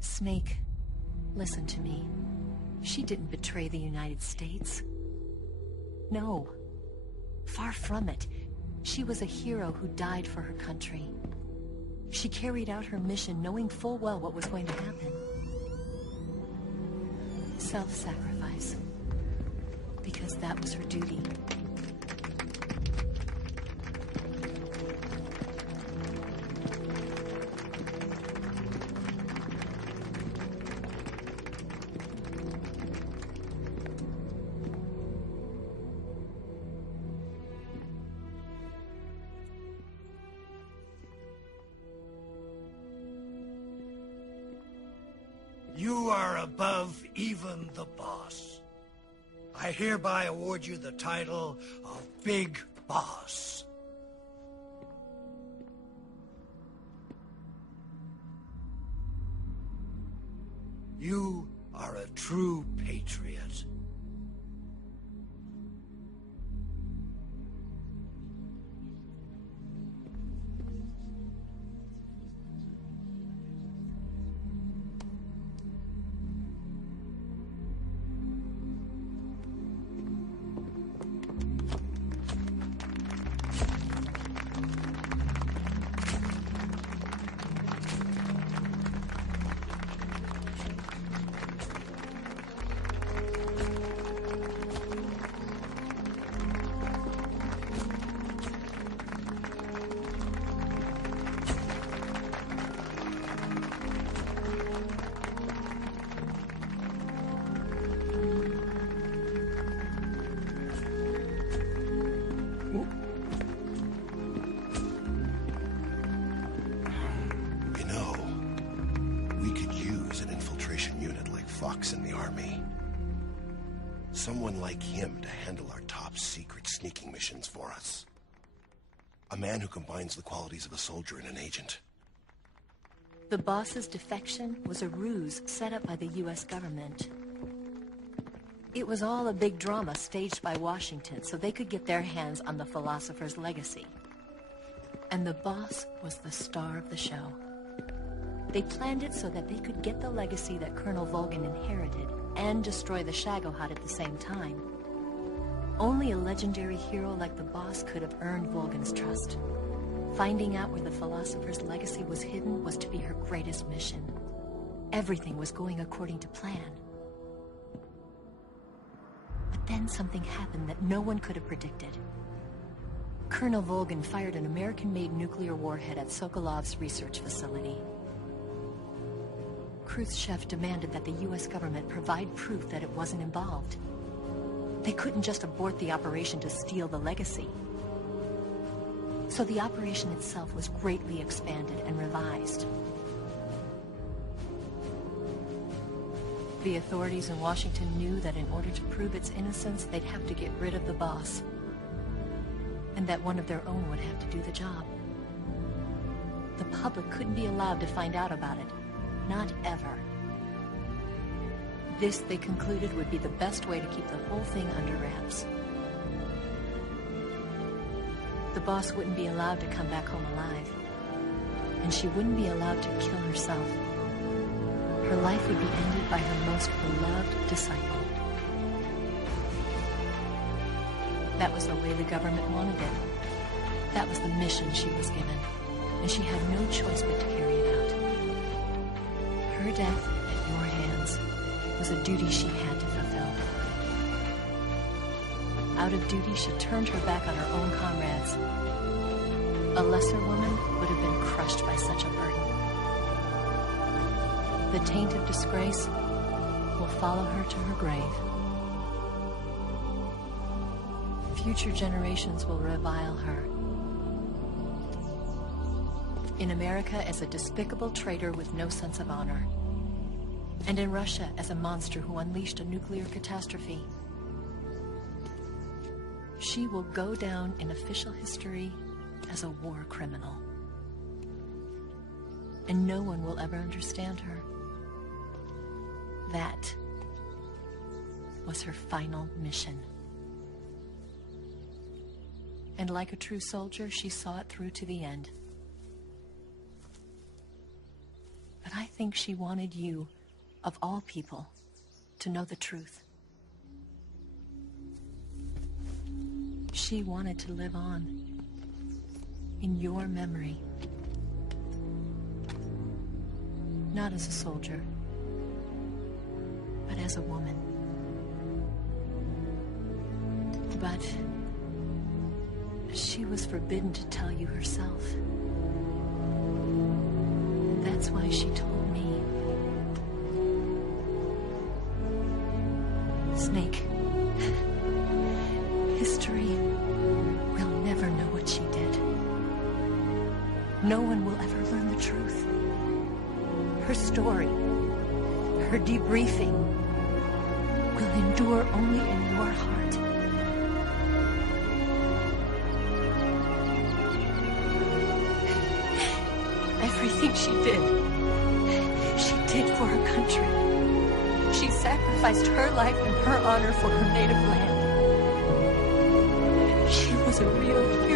Snake, listen to me. She didn't betray the United States. No. Far from it. She was a hero who died for her country. She carried out her mission knowing full well what was going to happen. Self-sacrifice. Because that was her duty. You are above even the boss. I hereby award you the title of Big Boss. You are a true patriot. In the army. Someone like him to handle our top secret sneaking missions for us. A man who combines the qualities of a soldier and an agent. The boss's defection was a ruse set up by the US government. It was all a big drama staged by Washington so they could get their hands on the philosopher's legacy. And the boss was the star of the show. They planned it so that they could get the legacy that Colonel Volgin inherited and destroy the Shagohod at the same time. Only a legendary hero like the boss could have earned Volgin's trust. Finding out where the philosopher's legacy was hidden was to be her greatest mission. Everything was going according to plan. But then something happened that no one could have predicted. Colonel Volgin fired an American-made nuclear warhead at Sokolov's research facility. Khrushchev demanded that the US government provide proof that it wasn't involved. They couldn't just abort the operation to steal the legacy. So the operation itself was greatly expanded and revised. The authorities in Washington knew that in order to prove its innocence, they'd have to get rid of the boss. And that one of their own would have to do the job. The public couldn't be allowed to find out about it. Not ever. This, they concluded, would be the best way to keep the whole thing under wraps. The boss wouldn't be allowed to come back home alive. And she wouldn't be allowed to kill herself. Her life would be ended by her most beloved disciple. That was the way the government wanted it. That was the mission she was given. And she had no choice but to carry it out. Her death at your hands was a duty she had to fulfill. Out of duty, she turned her back on her own comrades. A lesser woman would have been crushed by such a burden. The taint of disgrace will follow her to her grave. Future generations will revile her. In America as a despicable traitor with no sense of honor. And in Russia as a monster who unleashed a nuclear catastrophe. She will go down in official history as a war criminal. And no one will ever understand her. That was her final mission. And like a true soldier, she saw it through to the end. But I think she wanted you, of all people, to know the truth. She wanted to live on in your memory. Not as a soldier, but as a woman. But she was forbidden to tell you herself. That's why she told me. Snake, history will never know what she did. No one will ever learn the truth. Her story, her debriefing, will endure only in your heart. Everything she did for her country. She sacrificed her life and her honor for her native land. She was a real